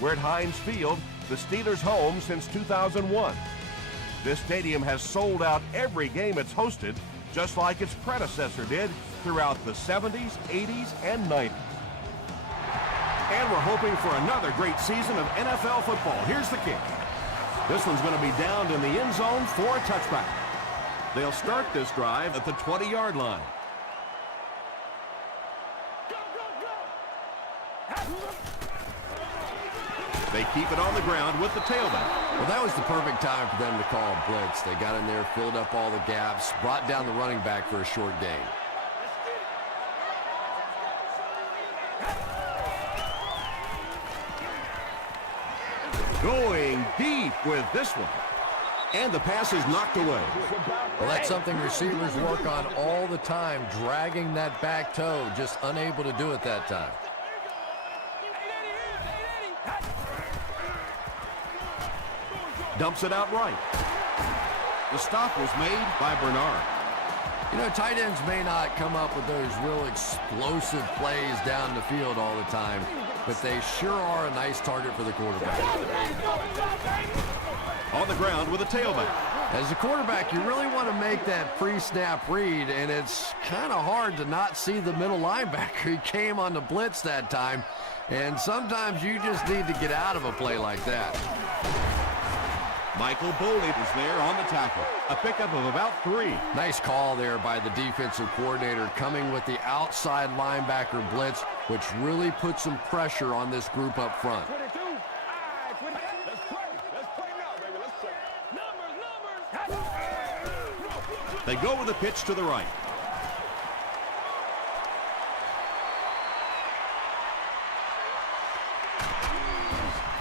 We're at Heinz Field, the Steelers' home since 2001. This stadium has sold out every game it's hosted, just like its predecessor did throughout the 70s, 80s, and 90s. And we're hoping for another great season of NFL football. Here's the kick. This one's going to be downed in the end zone for a touchback. They'll start this drive at the 20-yard line. They keep it on the ground with the tailback. Well, that was the perfect time for them to call a blitz. They got in there, filled up all the gaps, brought down the running back for a short gain. Going deep with this one. And the pass is knocked away. Well, that's something receivers work on all the time, dragging that back toe, just unable to do it that time. Dumps it out right. The stop was made by Bernard. You know, tight ends may not come up with those real explosive plays down the field all the time, but they sure are a nice target for the quarterback. On the ground with a tailback. As a quarterback, you really want to make that pre-snap read, and it's kind of hard to not see the middle linebacker. He came on the blitz that time, and sometimes you just need to get out of a play like that. Michael Boley is there on the tackle. A pickup of about 3. Nice call there by the defensive coordinator, coming with the outside linebacker blitz, which really put some pressure on this group up front. They go with a pitch to the right.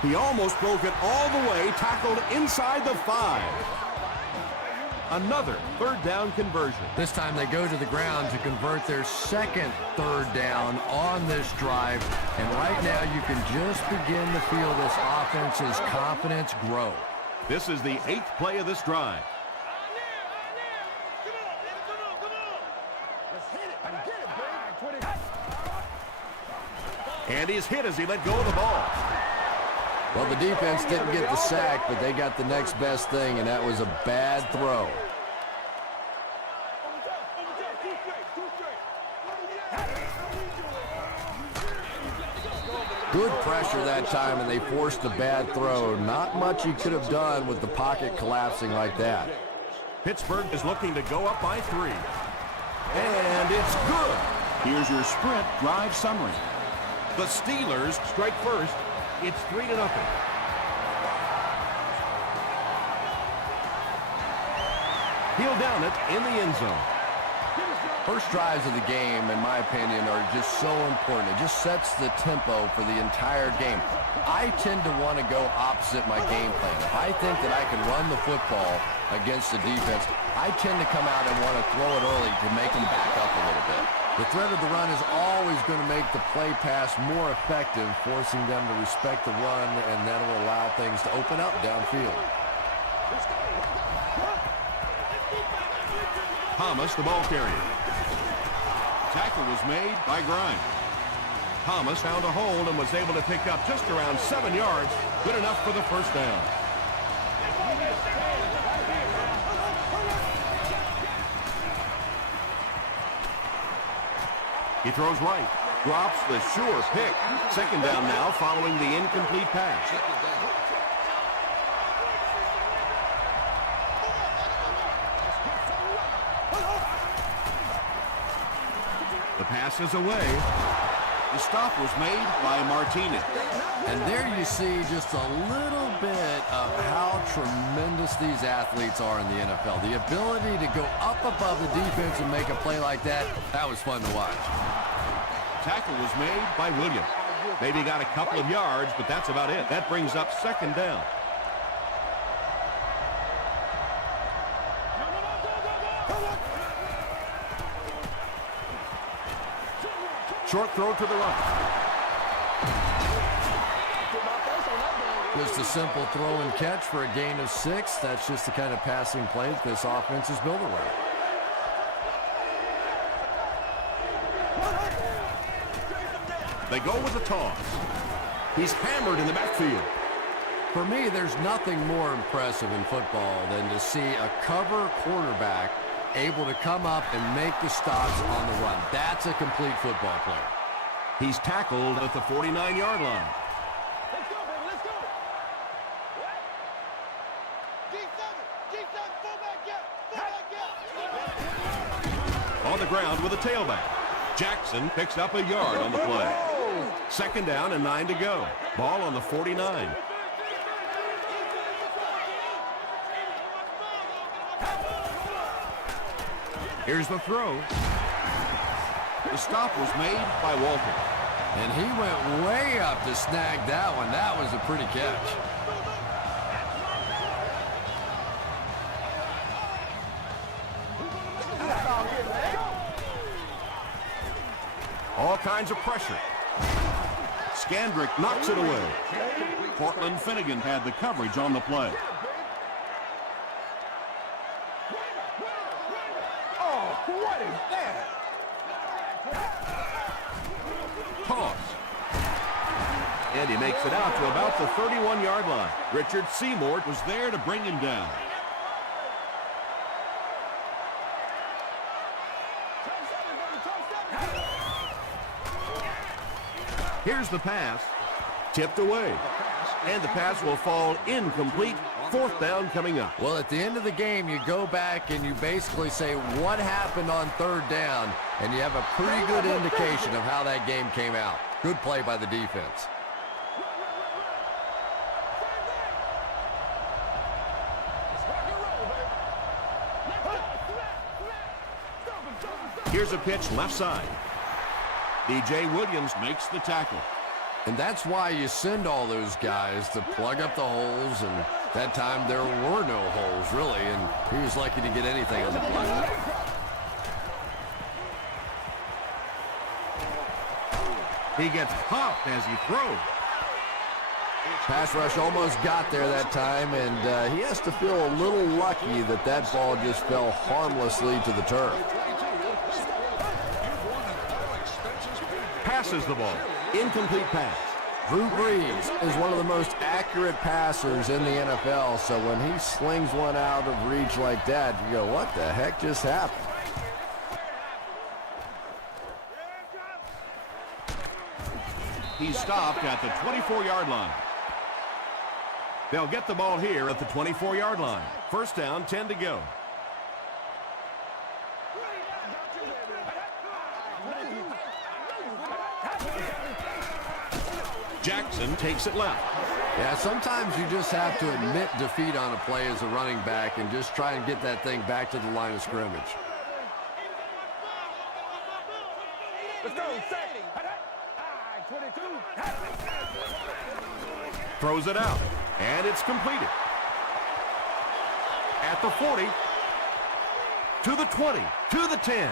He almost broke it all the way, tackled inside the 5. Another third down conversion. This time they go to the ground to convert their second third down on this drive. And right now you can just begin to feel this offense's confidence grow. This is the 8th play of this drive. And he's hit as he let go of the ball. Well, the defense didn't get the sack, but they got the next best thing, and that was a bad throw. Good pressure that time, and they forced a bad throw. Not much he could have done with the pocket collapsing like that. Pittsburgh is looking to go up by 3. And it's good. Here's your sprint drive summary. The Steelers strike first. It's 3-0. He'll down it in the end zone. First drives of the game, in my opinion, are just so important. It just sets the tempo for the entire game. I tend to want to go opposite my game plan. If I think that I can run the football against the defense, I tend to come out and want to throw it early to make them back up a little bit. The threat of the run is always going to make the play pass more effective, forcing them to respect the run, and that will allow things to open up downfield. Thomas, the ball carrier. Tackle was made by Grimes. Thomas found a hold and was able to pick up just around 7 yards. Good enough for the first down. He throws right. Drops the sure pick. Second down now following the incomplete pass. The pass is away. The stop was made by Martinez. And there you see just a little bit of how tremendous these athletes are in the NFL. The ability to go up above the defense and make a play like that, that was fun to watch. Tackle was made by Williams. Maybe got a couple of yards, but that's about it. That brings up second down. Short throw to the right. Just a simple throw and catch for a gain of 6. That's just the kind of passing play that this offense is built around. They go with a toss. He's hammered in the backfield. For me, there's nothing more impressive in football than to see a cover quarterback able to come up and make the stops on the run. That's a complete football player. He's tackled at the 49-yard line. Let's go, baby, let's go. G7, fullback gap. On the ground with a tailback. Jackson picks up a yard on the play. Second down and 9 to go. Ball on the 49. Here's the throw. The stop was made by Walter. And he went way up to snag that one. That was a pretty catch. All kinds of pressure. Scandrick knocks it away. Portland Finnegan had the coverage on the play. Oh, what is that? Toss. And he makes it out to about the 31-yard line. Richard Seymour was there to bring him down. Here's the pass. Tipped away. And the pass will fall incomplete. Fourth down coming up. Well, at the end of the game, you go back and you basically say what happened on third down, and you have a pretty good indication of how that game came out. Good play by the defense. Here's a pitch left side. DJ Williams makes the tackle. And that's why you send all those guys to plug up the holes, and that time there were no holes, really, and he was lucky to get anything on the play. He gets popped as he throws. Pass rush almost got there that time, and he has to feel a little lucky that that ball just fell harmlessly to the turf. Passes the ball. Incomplete pass. Drew Brees is one of the most accurate passers in the NFL, so when he slings one out of reach like that, you go, what the heck just happened? He's stopped at the 24-yard line. They'll get the ball here at the 24-yard line. First down, 10 to go. Jackson takes it left. Yeah, sometimes you just have to admit defeat on a play as a running back and just try and get that thing back to the line of scrimmage. Let's go, Sadie. 22. Throws it out, and it's completed. At the 40, to the 20, to the 10.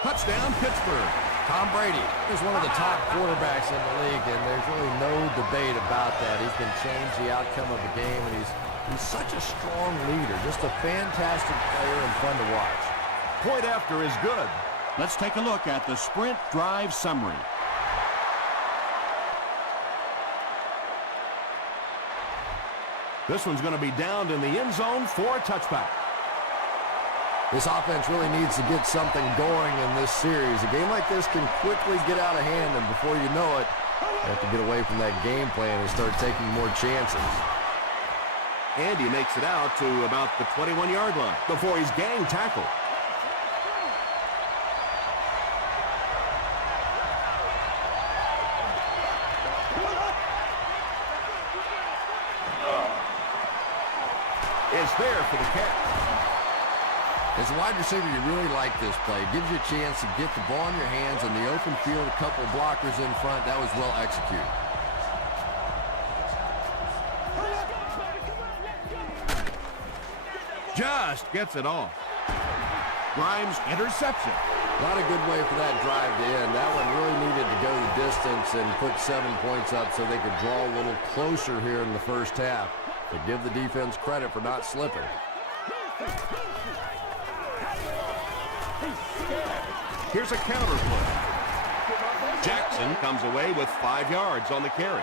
Touchdown, Pittsburgh. Tom Brady is one of the top quarterbacks in the league, and there's really no debate about that. He can change the outcome of the game, and he's such a strong leader, just a fantastic player and fun to watch. Point after is good. Let's take a look at the sprint drive summary. This one's going to be downed in the end zone for a touchback. This offense really needs to get something going in this series. A game like this can quickly get out of hand, and before you know it, you have to get away from that game plan and start taking more chances. And he makes it out to about the 21-yard line before he's gang tackled. It's there for the catch. As a wide receiver, you really like this play. It gives you a chance to get the ball in your hands in the open field, a couple of blockers in front. That was well executed. Just gets it off. Grimes interception. Not a good way for that drive to end. That one really needed to go the distance and put 7 points up so they could draw a little closer here in the first half. But give the defense credit for not slipping. Here's a counter play. Jackson Jackson comes away with 5 yards on the carry.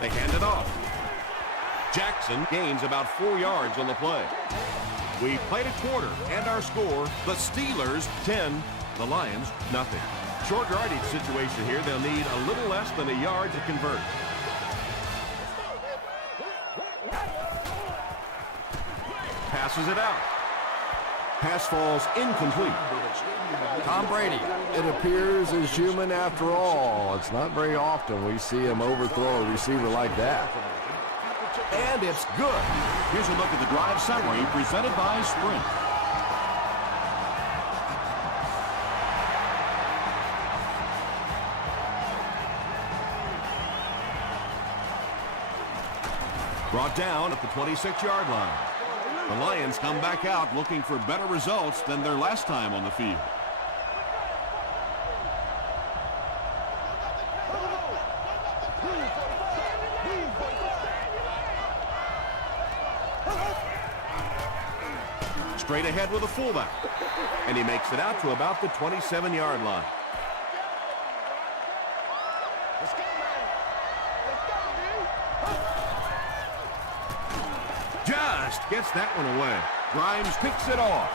They hand it off. Jackson gains about 4 yards on the play. We played a quarter, and our score, the Steelers 10, the Lions nothing. Short yardage situation here. They'll need a little less than a yard to convert. Passes it out. Pass falls incomplete. Tom Brady, it appears, is human after all. It's not very often we see him overthrow a receiver like that. And it's good. Here's a look at the drive summary presented by Sprint. Brought down at the 26-yard line. The Lions come back out looking for better results than their last time on the field. Straight ahead with a fullback. And he makes it out to about the 27-yard line. Just gets that one away. Grimes picks it off.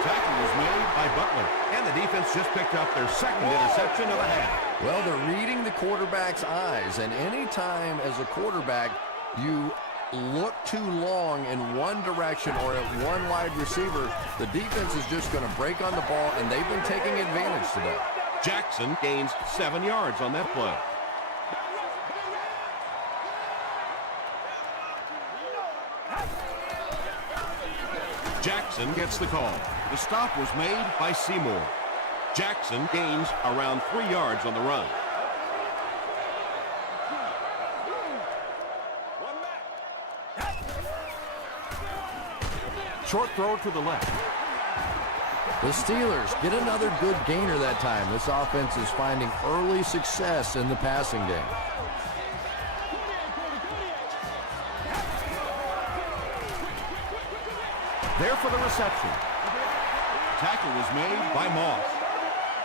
Tackle was made by Butler. And the defense just picked up their second interception of the half. Well, they're reading the quarterback's eyes, and any time as a quarterback you look too long in one direction or at one wide receiver, the defense is just going to break on the ball, and they've been taking advantage today. Jackson gains 7 yards on that play. Jackson gets the call. The stop was made by Seymour. Jackson gains around 3 yards on the run. Short throw to the left. The Steelers get another good gainer that time. This offense is finding early success in the passing game. There for the reception. Tackle was made by Moss.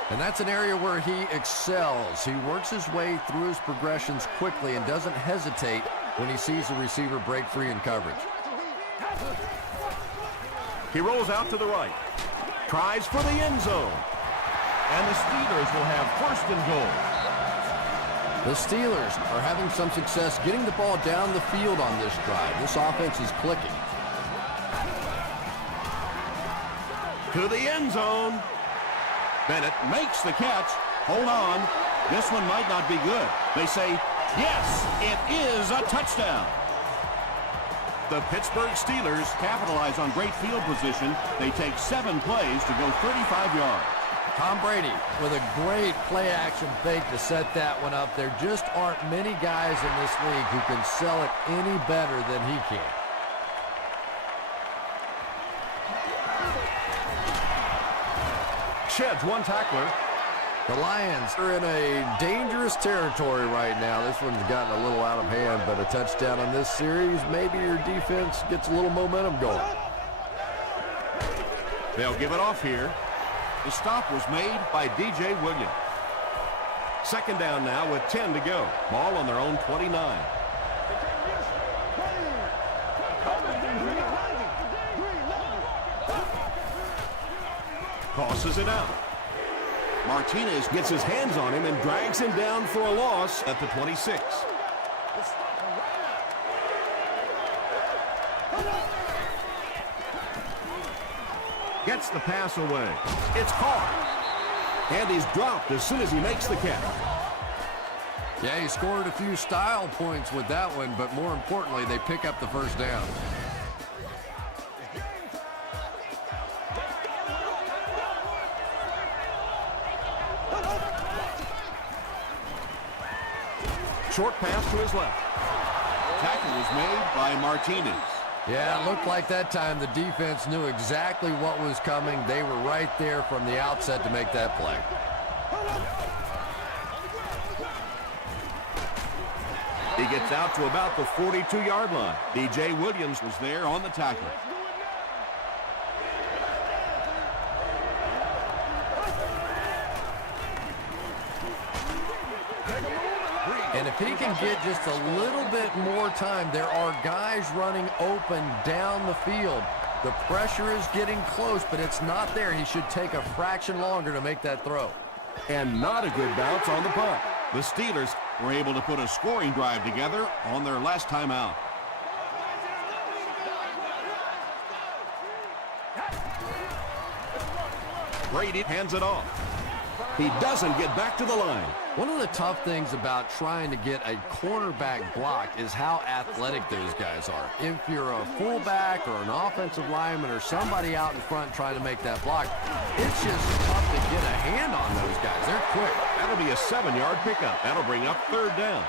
And that's an area where he excels. He works his way through his progressions quickly and doesn't hesitate when he sees the receiver break free in coverage. He rolls out to the right. Tries for the end zone. And the Steelers will have first and goal. The Steelers are having some success getting the ball down the field on this drive. This offense is clicking. To the end zone. Bennett makes the catch. Hold on. This one might not be good. They say, yes, it is a touchdown. The Pittsburgh Steelers capitalize on great field position. They take 7 plays to go 35 yards. Tom Brady with a great play-action fake to set that one up. There just aren't many guys in this league who can sell it any better than he can. Sheds one tackler. The Lions are in a dangerous territory right now. This one's gotten a little out of hand, but a touchdown on this series, maybe your defense gets a little momentum going. They'll give it off here. The stop was made by DJ Williams. Second down now with 10 to go. Ball on their own 29. Tosses it out. Martinez gets his hands on him and drags him down for a loss at the 26. Gets the pass away. It's caught. And he's dropped as soon as he makes the catch. Yeah, he scored a few style points with that one, but more importantly, they pick up the first down. Short pass to his left. Tackle was made by Martinez. Yeah, it looked like that time the defense knew exactly what was coming. They were right there from the outset to make that play. He gets out to about the 42-yard line. D.J. Williams was there on the tackle. And if he can get just a little bit more time, there are guys running open down the field. The pressure is getting close, but it's not there. He should take a fraction longer to make that throw. And not a good bounce on the punt. The Steelers were able to put a scoring drive together on their last time out. Brady hands it off. He doesn't get back to the line. One of the tough things about trying to get a cornerback block is how athletic those guys are. If you're a fullback or an offensive lineman or somebody out in front trying to make that block, it's just tough to get a hand on those guys. They're quick. That'll be a 7-yard pickup. That'll bring up 3rd down.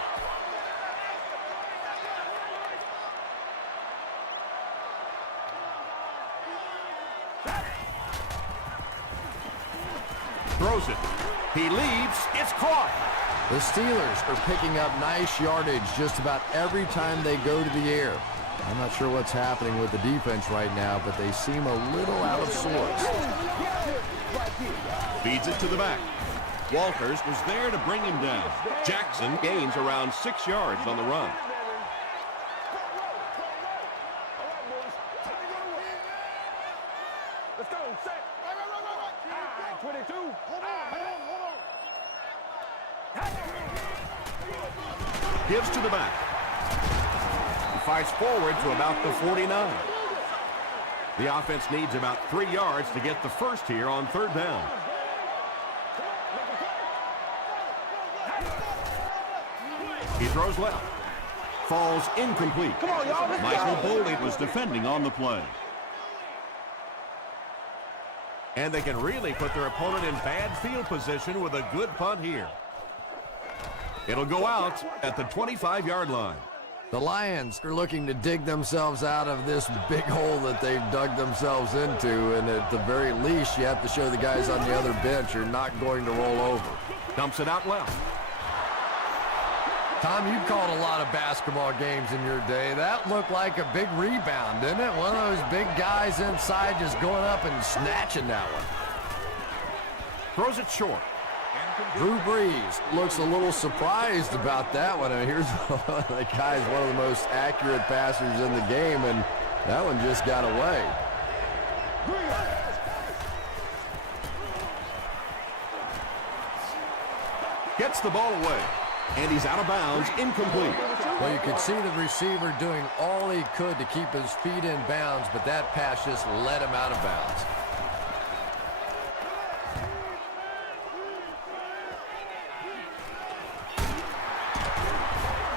Throws it. He leaps. It's caught. The Steelers are picking up nice yardage just about every time they go to the air. I'm not sure what's happening with the defense right now, but they seem a little out of sorts. Feeds it to the back. Walters was there to bring him down. Jackson gains around 6 yards on the run. Let's go. Set. Right. 22. Hold on. Gives to the back. He fights forward to about the 49. The offense needs about 3 yards to get the first here on 3rd down. He throws left. Falls incomplete. Come on, y'all. Let's Michael go. Boley was defending on the play. And they can really put their opponent in bad field position with a good punt here. It'll go out at the 25-yard line. The Lions are looking to dig themselves out of this big hole that they've dug themselves into, and at the very least, you have to show the guys on the other bench you're not going to roll over. Dumps it out left. Tom, you've called a lot of basketball games in your day. That looked like a big rebound, didn't it? One of those big guys inside just going up and snatching that one. Throws it short. Drew Brees looks a little surprised about that one. I mean, here's one of the guys, one of the most accurate passers in the game, and that one just got away. Gets the ball away. And he's out of bounds, incomplete. Well, you could see the receiver doing all he could to keep his feet in bounds, but that pass just let him out of bounds.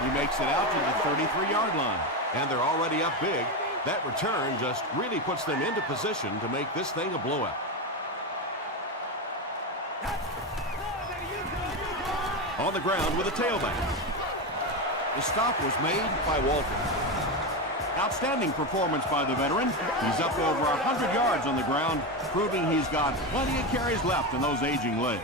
He makes it out to the 33-yard line. And they're already up big. That return just really puts them into position to make this thing a blowout. On the ground with a tailback. The stop was made by Walters. Outstanding performance by the veteran. He's up over 100 yards on the ground, proving he's got plenty of carries left in those aging legs.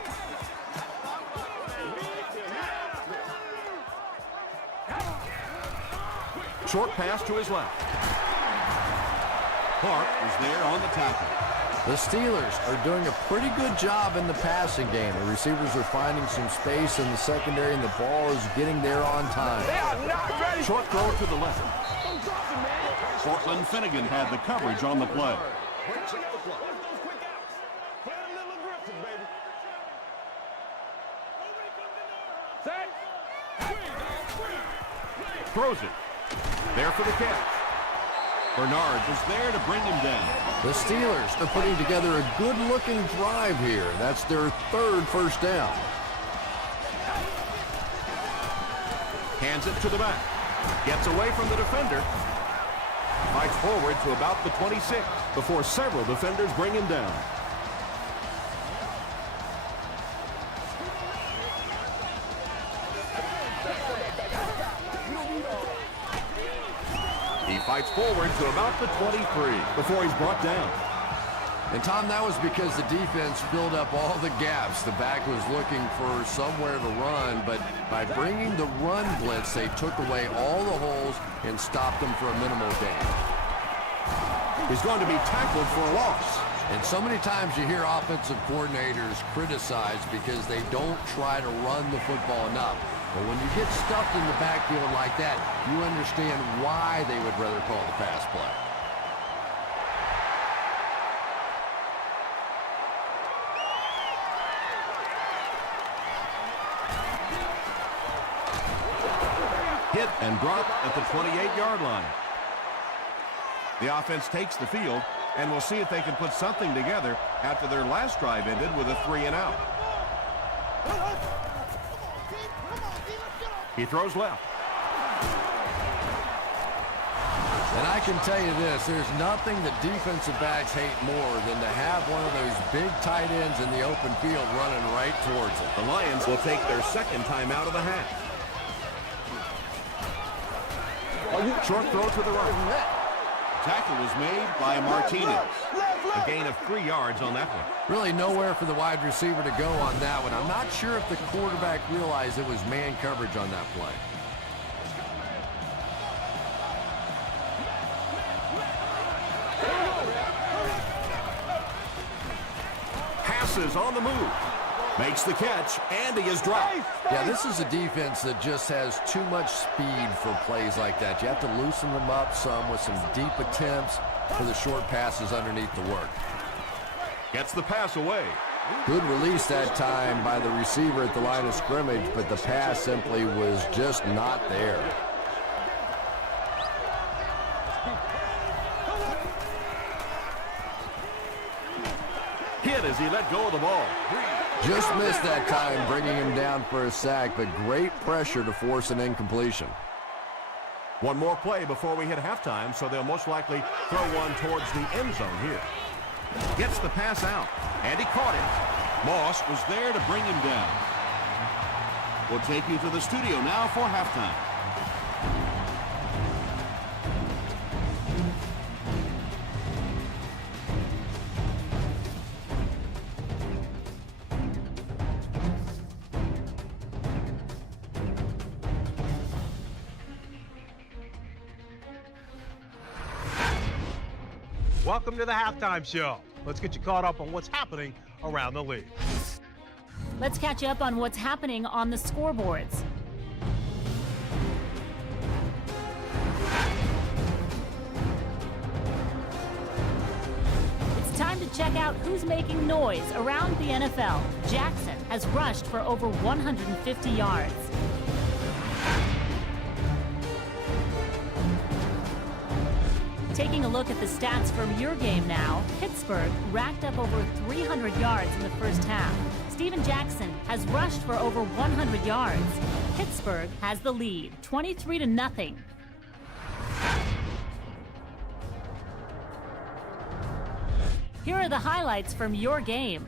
Short pass to his left. Clark was there on the tackle. The Steelers are doing a pretty good job in the passing game. The receivers are finding some space in the secondary, and the ball is getting there on time. They are not ready. Short throw to the left. Don't drop it, man. Cortland Finnegan had the coverage on the play. Where's those quick outs? Play a little aggressive, baby. Set. Throws it. There for the catch. Bernard was there to bring him down. The Steelers are putting together a good-looking drive here. That's their 3rd first down. Hands it to the back. Gets away from the defender. Fights forward to about the 26 before several defenders bring him down. He fights forward to about the 23 before he's brought down. And, Tom, that was because the defense filled up all the gaps. The back was looking for somewhere to run, but by bringing the run blitz, they took away all the holes and stopped them for a minimal gain. He's going to be tackled for a loss. And so many times you hear offensive coordinators criticized because they don't try to run the football enough. But when you get stuffed in the backfield like that, you understand why they would rather call the pass play. Hit and drop at the 28-yard line. The offense takes the field, and we'll see if they can put something together after their last drive ended with a 3-and-out. He throws left. And I can tell you this, there's nothing that defensive backs hate more than to have one of those big tight ends in the open field running right towards it. The Lions will take their second time out of the half. Short throw to the right. Tackle was made by Martinez. A gain of 3 yards on that one. Really nowhere for the wide receiver to go on that one. I'm not sure if the quarterback realized it was man coverage on that play. Passes on the move. Makes the catch, and he is dropped. Yeah, this is a defense that just has too much speed for plays like that. You have to loosen them up some with some deep attempts for the short passes underneath the work. Gets the pass away. Good release that time by the receiver at the line of scrimmage, but the pass simply was just not there. Hit as he let go of the ball. Just missed that time, bringing him down for a sack, but great pressure to force an incompletion. One more play before we hit halftime, so they'll most likely throw one towards the end zone here. Gets the pass out, and he caught it. Moss was there to bring him down. We'll take you to the studio now for halftime. Welcome to the halftime show. Let's get you caught up on what's happening around the league. Let's catch you up on what's happening on the scoreboards. It's time to check out who's making noise around the NFL. Jackson has rushed for over 150 yards. Taking a look at the stats from your game now, Pittsburgh racked up over 300 yards in the first half. Steven Jackson has rushed for over 100 yards. Pittsburgh has the lead, 23-0. Here are the highlights from your game.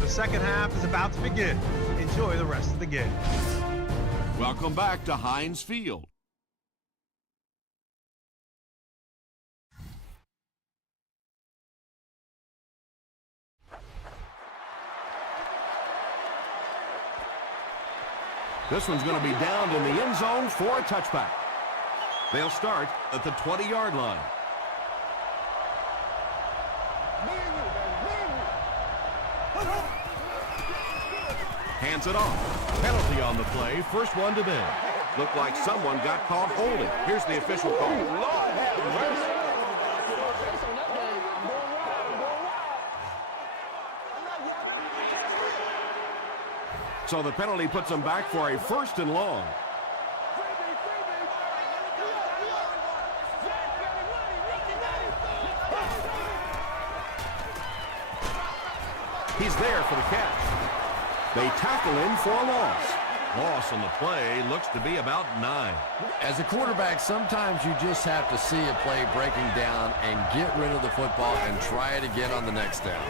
The second half is about to begin. Enjoy the rest of the game. Welcome back to Heinz Field. This one's going to be down in the end zone for a touchback. They'll start at the 20-yard line. Hands it off. Penalty on the play. First one to them. Looked like someone got caught holding. Here's the official call. So the penalty puts them back for a 1st and long. He's there for the catch. They tackle him for a loss. Loss on the play looks to be about 9. As a quarterback, sometimes you just have to see a play breaking down and get rid of the football and try it again on the next down.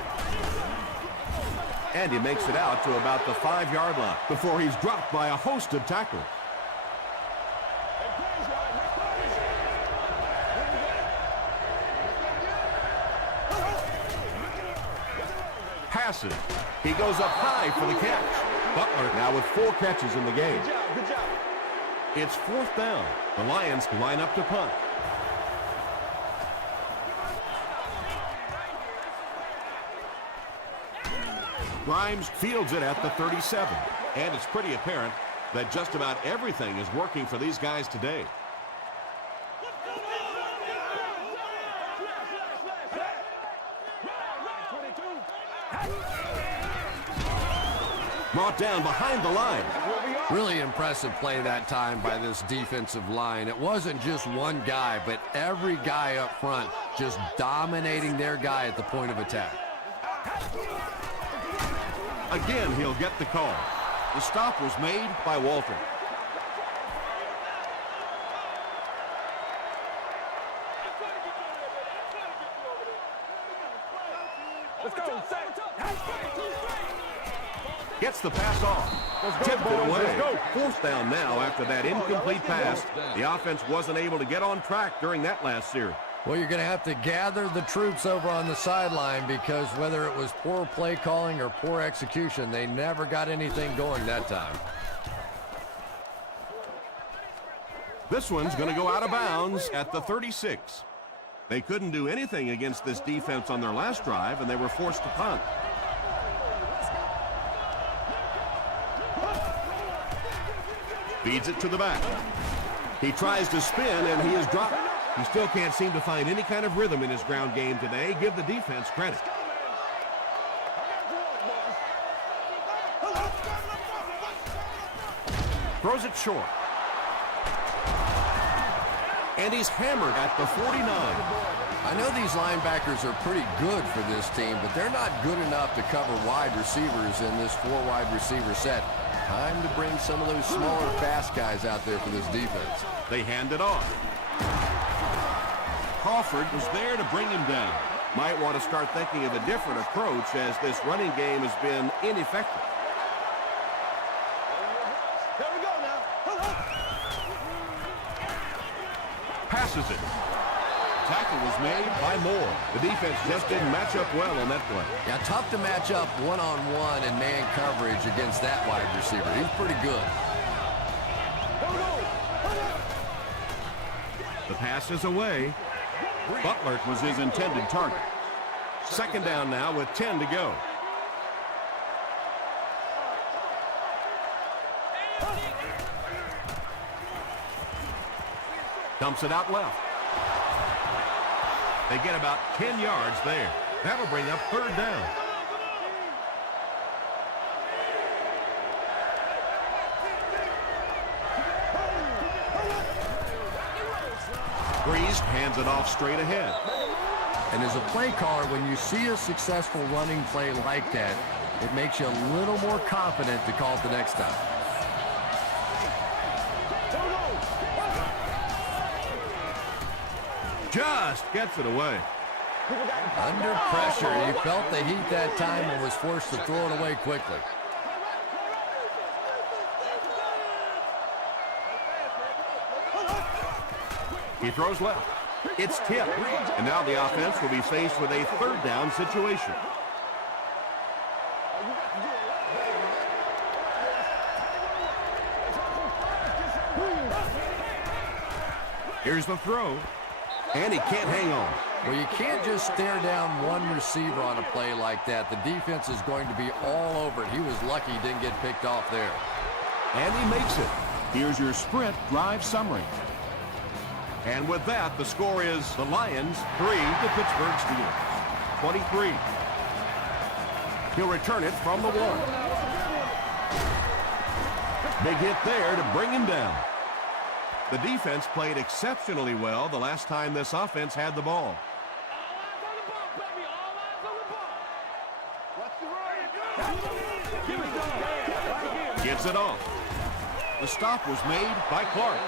And he makes it out to about the 5-yard line before he's dropped by a host of tacklers. Passes. He goes up high for the catch. Butler now with 4 catches in the game. Good job. It's 4th down. The Lions line up to punt. Grimes fields it at the 37. And it's pretty apparent that just about everything is working for these guys today. Brought down behind the line. Really impressive play that time by this defensive line. It wasn't just one guy, but every guy up front just dominating their guy at the point of attack. Again, he'll get the call. The stop was made by Walter. Let's go. Gets the pass off. Tipped it away. Let's go. 4th down now after that incomplete pass. The offense wasn't able to get on track during that last series. Well, you're going to have to gather the troops over on the sideline because whether it was poor play calling or poor execution, they never got anything going that time. This one's going to go out of bounds at the 36. They couldn't do anything against this defense on their last drive, and they were forced to punt. Feeds it to the back. He tries to spin, and he is dropped. He still can't seem to find any kind of rhythm in his ground game today. Give the defense credit. Throws it short. And he's hammered at the 49. I know these linebackers are pretty good for this team, but they're not good enough to cover wide receivers in this 4-wide receiver set. Time to bring some of those smaller, fast guys out there for this defense. They hand it off. Crawford was there to bring him down. Might want to start thinking of a different approach as this running game has been ineffective. There we go now. Passes it. Tackle was made by Moore. The defense just didn't match up well on that play. Yeah, tough to match up one-on-one and man coverage against that wide receiver. He's pretty good. The pass is away. Butler was his intended target. 2nd down now with 10 to go. Dumps it out left. They get about 10 yards there. That'll bring up 3rd down. Breeze hands it off straight ahead. And as a play caller, when you see a successful running play like that, it makes you a little more confident to call it the next time. Just gets it away. Under pressure, he felt the heat that time and was forced to throw it away quickly. He throws left. It's tipped. And now the offense will be faced with a 3rd down situation. Here's the throw. And he can't hang on. Well, you can't just stare down one receiver on a play like that. The defense is going to be all over it. He was lucky he didn't get picked off there. And he makes it. Here's your sprint drive summary. And with that, the score is the Lions 3, the Pittsburgh Steelers 23. He'll return it from the 1. Big hit there to bring him down. The defense played exceptionally well the last time this offense had the ball. Gets it off. The stop was made by Clark.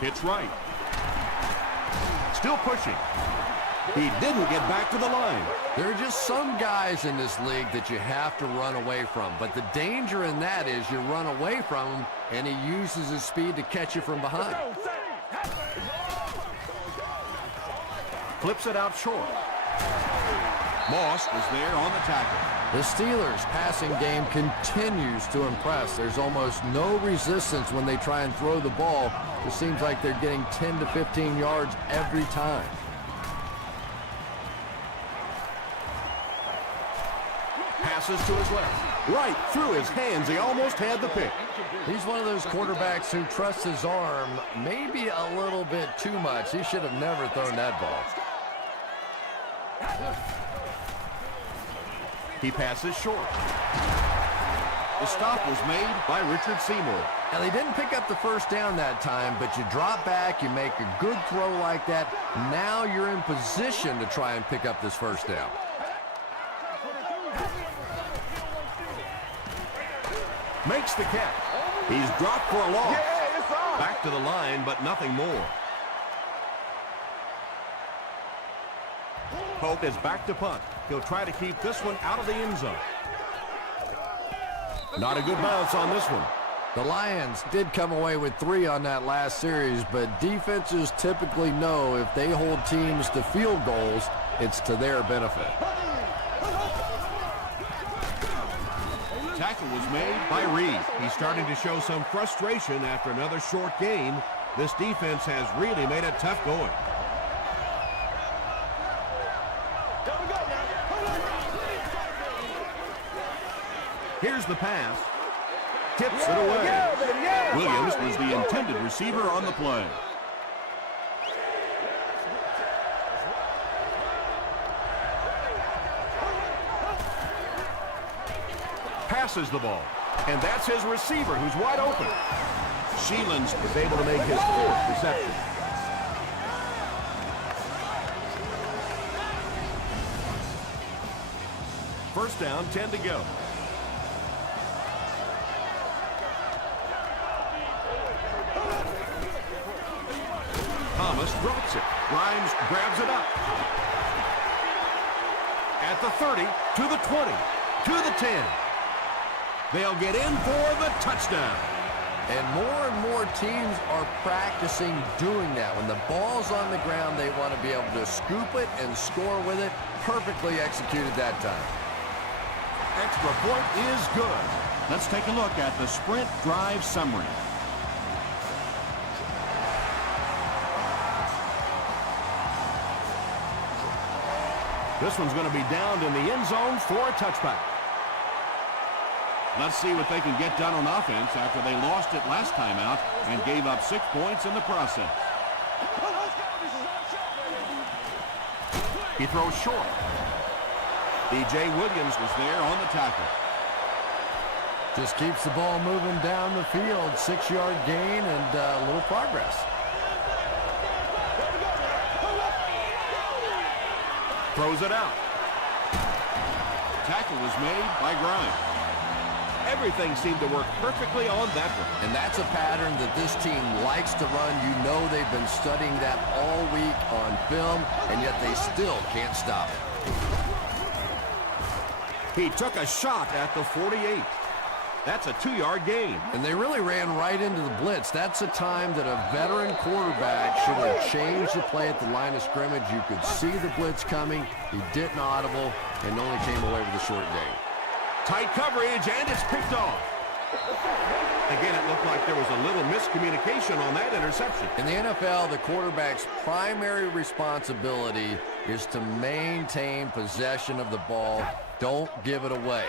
Hits right. Still pushing. He didn't get back to the line. There are just some guys in this league that you have to run away from. But the danger in that is you run away from him, and he uses his speed to catch you from behind. Flips it out short. Moss was there on the tackle. The Steelers' passing game continues to impress. There's almost no resistance when they try and throw the ball. It seems like they're getting 10 to 15 yards every time. Passes to his left. Right through his hands. He almost had the pick. He's one of those quarterbacks who trusts his arm maybe a little bit too much. He should have never thrown that ball. He passes short. The stop was made by Richard Seymour. Now, they didn't pick up the first down that time, but you drop back, you make a good throw like that. Now you're in position to try and pick up this first down. Makes the catch. He's dropped for a loss. Back to the line, but nothing more. Pope is back to punt. He'll try to keep this one out of the end zone. Not a good bounce on this one. The Lions did come away with 3 on that last series, but defenses typically know if they hold teams to field goals, it's to their benefit. Tackle was made by Reed. He's starting to show some frustration after another short game. This defense has really made it tough going. Here's the pass. Tips it away. Williams was the intended receiver on the play. Passes the ball. And that's his receiver who's wide open. Sheelan's is able to make his 4th reception. First down, 10 to go. Thomas drops it. Grimes grabs it up. At the 30, to the 20, to the 10. They'll get in for the touchdown. And more teams are practicing doing that. When the ball's on the ground, they want to be able to scoop it and score with it. Perfectly executed that time. Extra point is good. Let's take a look at the sprint drive summary. This one's going to be downed in the end zone for a touchback. Let's see what they can get done on offense after they lost it last time out and gave up 6 points in the process. He throws short. B.J. Williams was there on the tackle. Just keeps the ball moving down the field. 6-yard gain and a little progress. Throws it out. Tackle was made by Grimes. Everything seemed to work perfectly on that one. And that's a pattern that this team likes to run. You know they've been studying that all week on film, and yet they still can't stop it. He took a shot at the 48. That's a 2-yard gain. And they really ran right into the blitz. That's a time that a veteran quarterback should have changed the play at the line of scrimmage. You could see the blitz coming. He didn't audible and only came away with a short gain. Tight coverage, and it's picked off. Again, it looked like there was a little miscommunication on that interception. In the NFL, the quarterback's primary responsibility is to maintain possession of the ball. Don't give it away.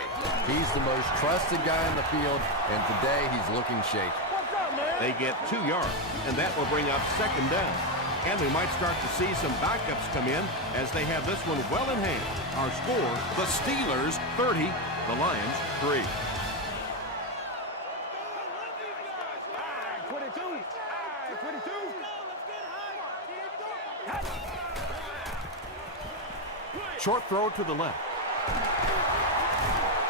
He's the most trusted guy in the field, and today he's looking shaky. They get 2 yards, and that will bring up second down. And we might start to see some backups come in as they have this one well in hand. Our score, the Steelers 30, the Lions 3. 22. 22. Short throw to the left.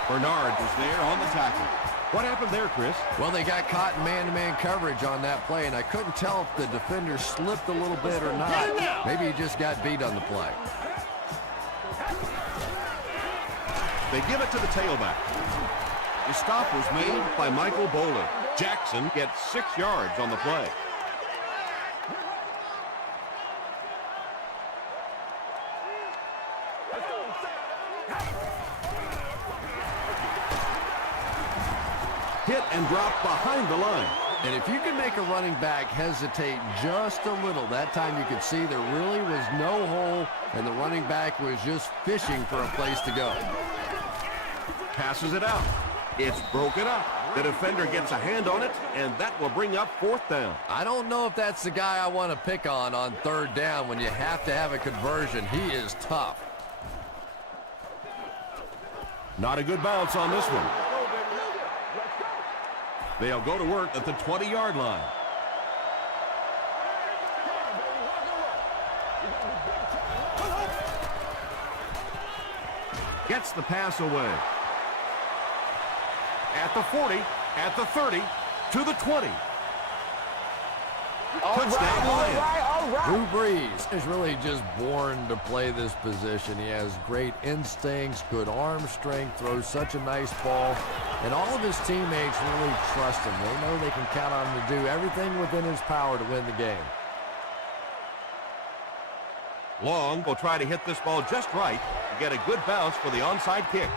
Bernard was there on the tackle. What happened there, Chris? Well, they got caught in man-to-man coverage on that play, and I couldn't tell if the defender slipped a little bit or not. Maybe he just got beat on the play. They give it to the tailback. The stop was made by Michael Bowler. Jackson gets 6 yards on the play. Hit and drop behind the line. And if you can make a running back hesitate just a little, that time you could see there really was no hole, and the running back was just fishing for a place to go. Passes it out. It's broken up. The defender gets a hand on it, and that will bring up 4th down. I don't know if that's the guy I want to pick on 3rd down when you have to have a conversion. He is tough. Not a good bounce on this one. They'll go to work at the 20-yard line. Gets the pass away. At the 40, at the 30, to the 20. Touchdown Lions. Drew Brees is really just born to play this position. He has great instincts, good arm strength, throws such a nice ball, and all of his teammates really trust him. They know they can count on him to do everything within his power to win the game. Long will try to hit this ball just right to get a good bounce for the onside kick.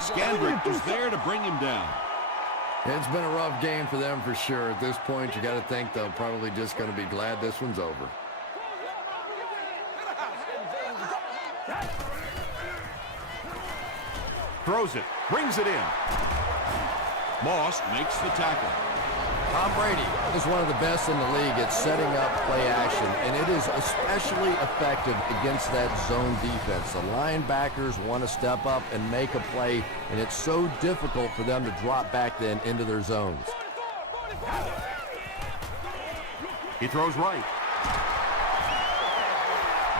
Scandrick was there to bring him down. It's been a rough game for them for sure. At this point, you got to think they're probably just going to be glad this one's over. Throws it, brings it in. Moss makes the tackle. Tom Brady is one of the best in the league at setting up play action, and it is especially effective against that zone defense. The linebackers want to step up and make a play, and it's so difficult for them to drop back then into their zones. He throws right.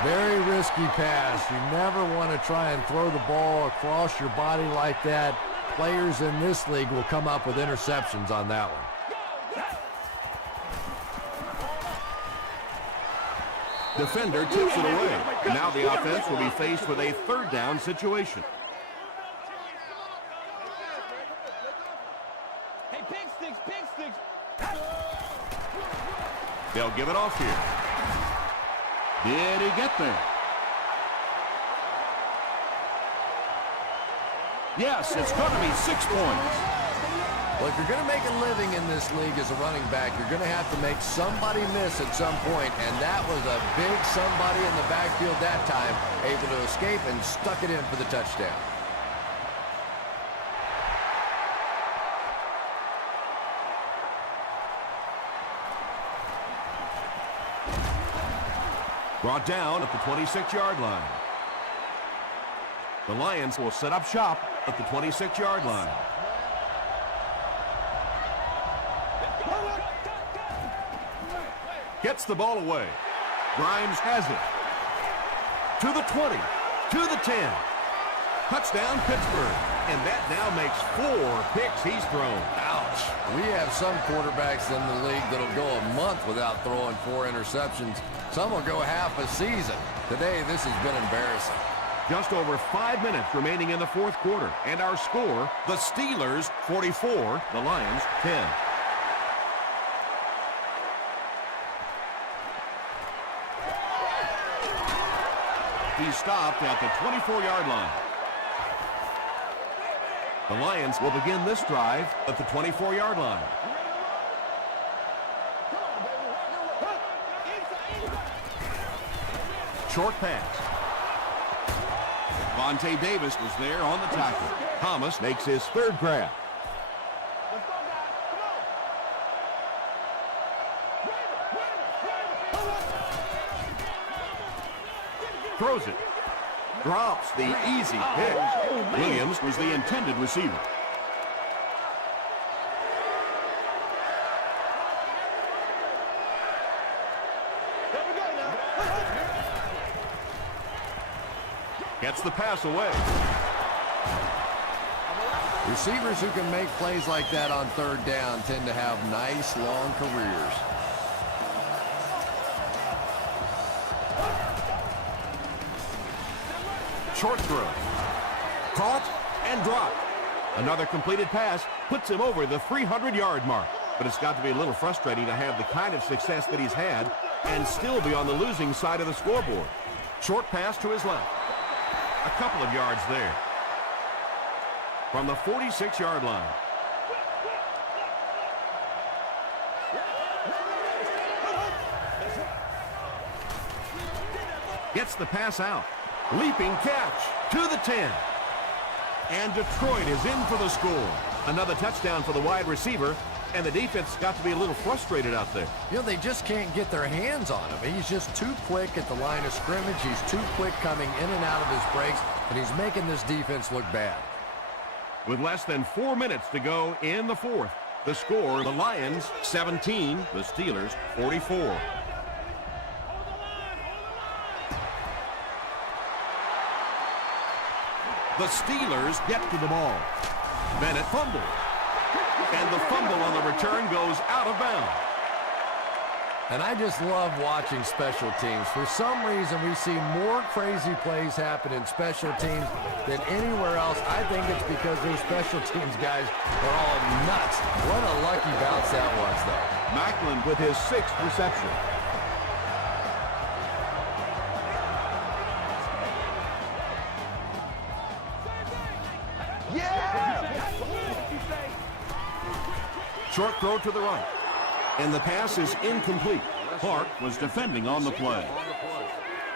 Very risky pass. You never want to try and throw the ball across your body like that. Players in this league will come up with interceptions on that one. Defender tips it away. Now the offense will be faced with a 3rd down situation. Hey, pig sticks, pig sticks. They'll give it off here. Did he get there? Yes, it's going to be 6 points. Well, if you're going to make a living in this league as a running back, you're going to have to make somebody miss at some point, and that was a big somebody in the backfield that time, able to escape and stuck it in for the touchdown. Brought down at the 26-yard line. The Lions will set up shop at the 26-yard line. Gets the ball away. Grimes has it. To the 20. To the 10. Touchdown, Pittsburgh. And that now makes 4 picks he's thrown. Ouch. We have some quarterbacks in the league that'll go a month without throwing 4 interceptions. Some will go half a season. Today, this has been embarrassing. Just over 5 minutes remaining in the 4th quarter. And our score, the Steelers 44, the Lions 10. He stopped at the 24-yard line. The Lions will begin this drive at the 24-yard line. Short pass. Vontae Davis was there on the tackle. Thomas makes his 3rd grab. Throws it. Drops the easy pick. Williams was the intended receiver. Gets the pass away. Receivers who can make plays like that on third down tend to have nice, long careers. Short throw. Caught and dropped. Another completed pass puts him over the 300-yard mark. But it's got to be a little frustrating to have the kind of success that he's had and still be on the losing side of the scoreboard. Short pass to his left. A couple of yards there. From the 46-yard line. Gets the pass out. Leaping catch to the 10. And Detroit is in for the score. Another touchdown for the wide receiver, and the defense got to be a little frustrated out there. You know, they just can't get their hands on him. He's just too quick at the line of scrimmage. He's too quick coming in and out of his breaks, and he's making this defense look bad. With less than 4 minutes to go in the fourth, the score, the Lions 17, the Steelers 44. The Steelers get to the ball. Bennett fumbles. And the fumble on the return goes out of bounds. And I just love watching special teams. For some reason, we see more crazy plays happen in special teams than anywhere else. I think it's because those special teams guys are all nuts. What a lucky bounce that was, though. Macklin with his 6th reception. Short throw to the right. And the pass is incomplete. Clark was defending on the play.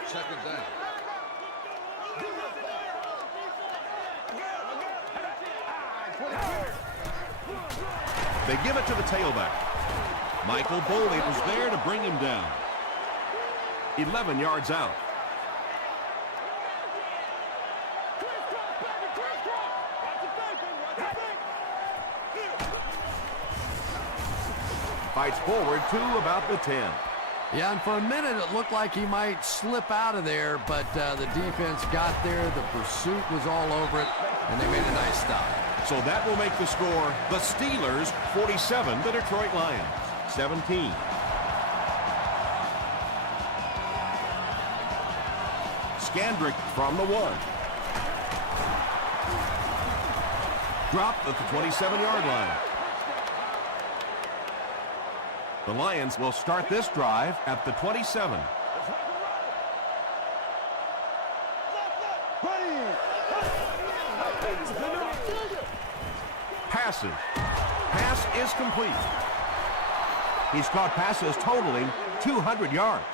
Second down. They give it to the tailback. Michael Boley was there to bring him down. 11 yards out. Fights forward to about the 10. Yeah, and for a minute it looked like he might slip out of there, but the defense got there, the pursuit was all over it, and they made a nice stop. So that will make the score the Steelers 47, the Detroit Lions 17. Scandrick from the 1. Dropped at the 27-yard line. The Lions will start this drive at the 27. Passes. Pass is complete. He's caught passes totaling 200 yards.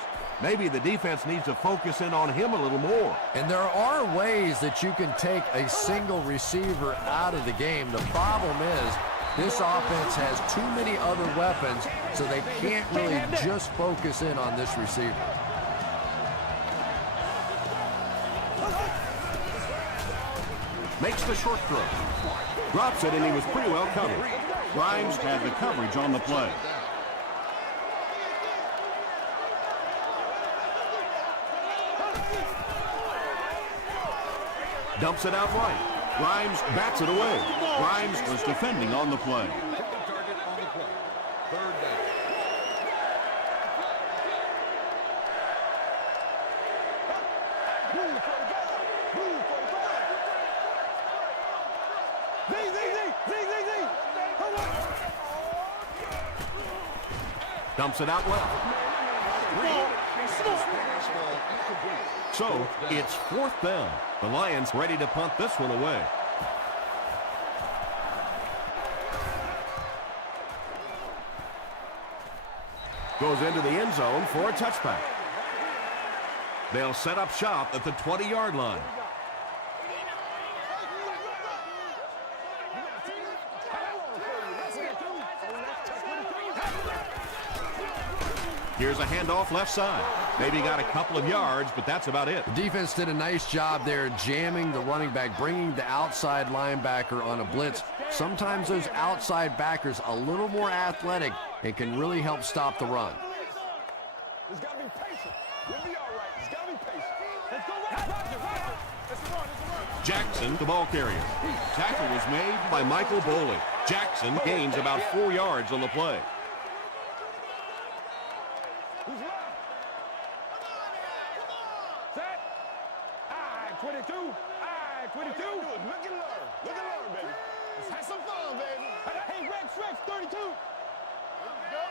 Maybe the defense needs to focus in on him a little more. And there are ways that you can take a single receiver out of the game. The problem is this offense has too many other weapons, so they can't really just focus in on this receiver. Makes the short throw. Drops it, and he was pretty well covered. Grimes had the coverage on the play. Dumps it out right. Grimes bats it away. Grimes was defending on the play. Dumps it out left. So it's 4th down. The Lions ready to punt this one away. Goes into the end zone for a touchback. They'll set up shop at the 20-yard line. Here's a handoff left side. Maybe got a couple of yards, but that's about it. The defense did a nice job there jamming the running back, bringing the outside linebacker on a blitz. Sometimes those outside backers a little more athletic and can really help stop the run. Just gotta be patient. You'll be all right. Just gotta be patient. Let's go, Roger. Let's run. Jackson, the ball carrier. Tackle was made by Michael Boley. Jackson gains about 4 yards on the play. Who's left? Set. I 22. I 22. Look and learn, baby. Let's have some fun, baby. Hey, Rex, 32. Here we go.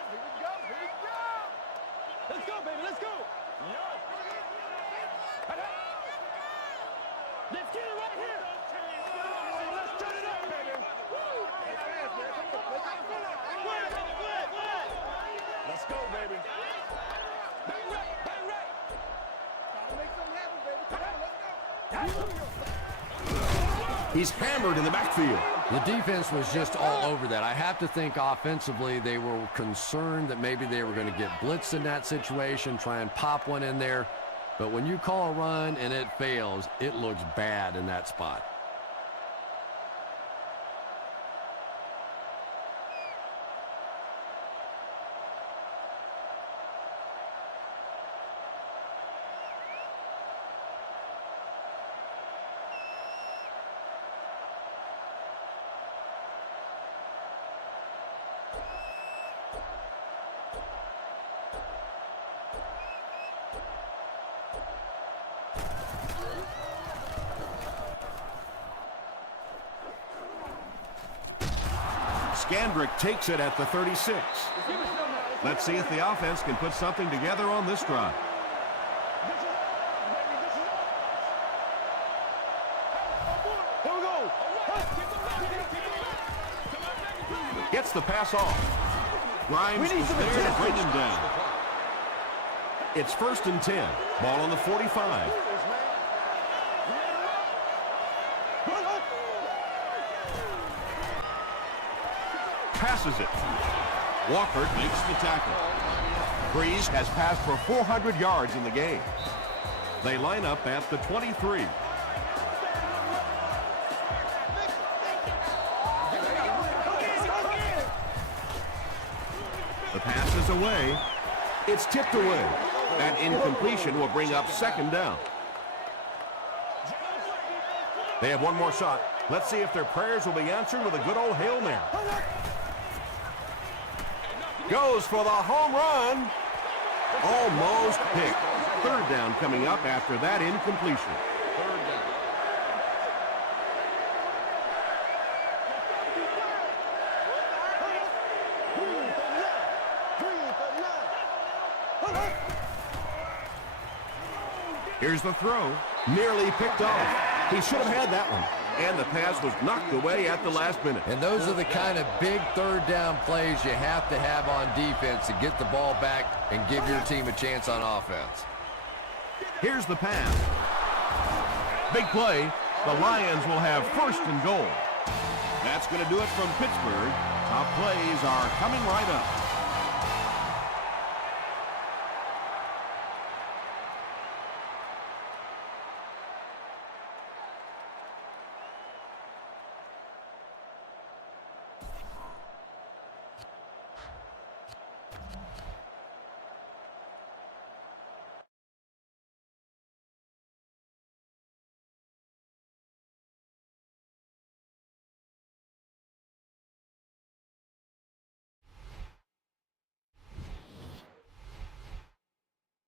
Let's go, baby. Let's go. Let's get it right here. Let's turn it up, baby. Let's go, baby. Bang right. Gotta make something happen, baby. Come on, let's go. He's hammered in the backfield. The defense was just all over that. I have to think offensively they were concerned that maybe they were going to get blitzed in that situation, try and pop one in there. But when you call a run and it fails, it looks bad in that spot. Scandrick takes it at the 36. Let's see if the offense can put something together on this drive. Here we go. Gets the pass off. Grimes is there to bring him down. It's 1st and 10. Ball on the 45. Passes it. Walker makes the tackle. Breeze has passed for 400 yards in the game. They line up at the 23. The pass is away. It's tipped away. That incompletion will bring up 2nd down. They have one more shot. Let's see if their prayers will be answered with a good old Hail Mary. Goes for the home run. Almost picked. 3rd down coming up after that incompletion. Here's the throw. Nearly picked off. He should have had that one. And the pass was knocked away at the last minute. And those are the kind of big 3rd down plays you have to have on defense to get the ball back and give your team a chance on offense. Here's the pass. Big play. The Lions will have 1st and goal. That's going to do it from Pittsburgh. Top plays are coming right up.